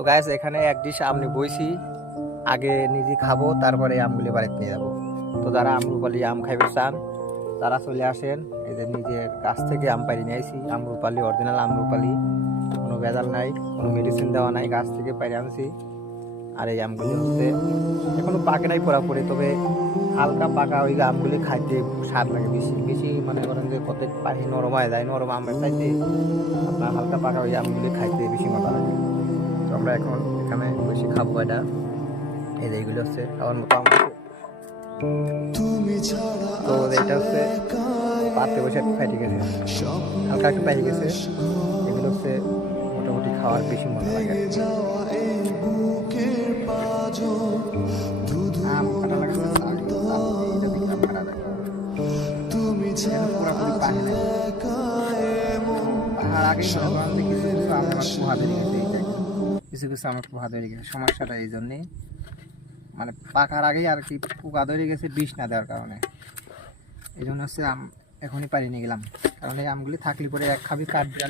তো গাইস এখানে এক ডিশ আম নিয়ে বইছি, আগে নিজে খাবো তারপরে আমগুলি বাড়িতে নিয়ে যাবো। তো যারা আমরুপালি আম খাইবে চান তারা চলে আসেন। এই যে নিজের গাছ থেকে আম পাড়ি নিয়ে আইছি, আমরুপালি অরিজিনাল আমরুপালি, কোনো ভেজাল নাই, কোনো মেডিসিন দেওয়া নাই, গাছ থেকে পাড়ি আনছি। আর এই আমগুলি হচ্ছে এখনো পাকে নাই পুরাপুরি, তবে হালকা পাকা ওই আমগুলি খাইতে স্বাদ লাগে বেশি বেশি। মনে করেন যে কত পাখি নরম হয়ে যায়, নরম আমের চাইতে আপনার হালকা পাকা ওই আমগুলি খাইতে বেশি মজা লাগে। তো আমরা এখন এখানে বেশি খাবো এটা। এই যে এইগুলো হচ্ছে খাওয়ার মতো আম আছে। তো এটা হচ্ছে পাতে বসে ফাইটে গেছে, হালকা একটু পাইকে গেছে। এগুলো হচ্ছে মোটামুটি খাওয়ার বেশি মজা লাগে। আম কাটা লাগে পুরোপুরি পানি নেই। আর আগে কিছু কিছু আম আমার পোহা ধরে গেছে, কিছু কিছু আমার পোহা ধরে গেছে। সমস্যাটা এই জন্যেই, মানে পাকার আগেই আর কি পোকা ধরে গেছে বিষ না দেওয়ার কারণে। এই জন্য হচ্ছে আম এখনই পারি নিয়ে গেলাম, কারণ এই আমগুলি থাকলে পরে এক খাবি কাঠ দিয়ে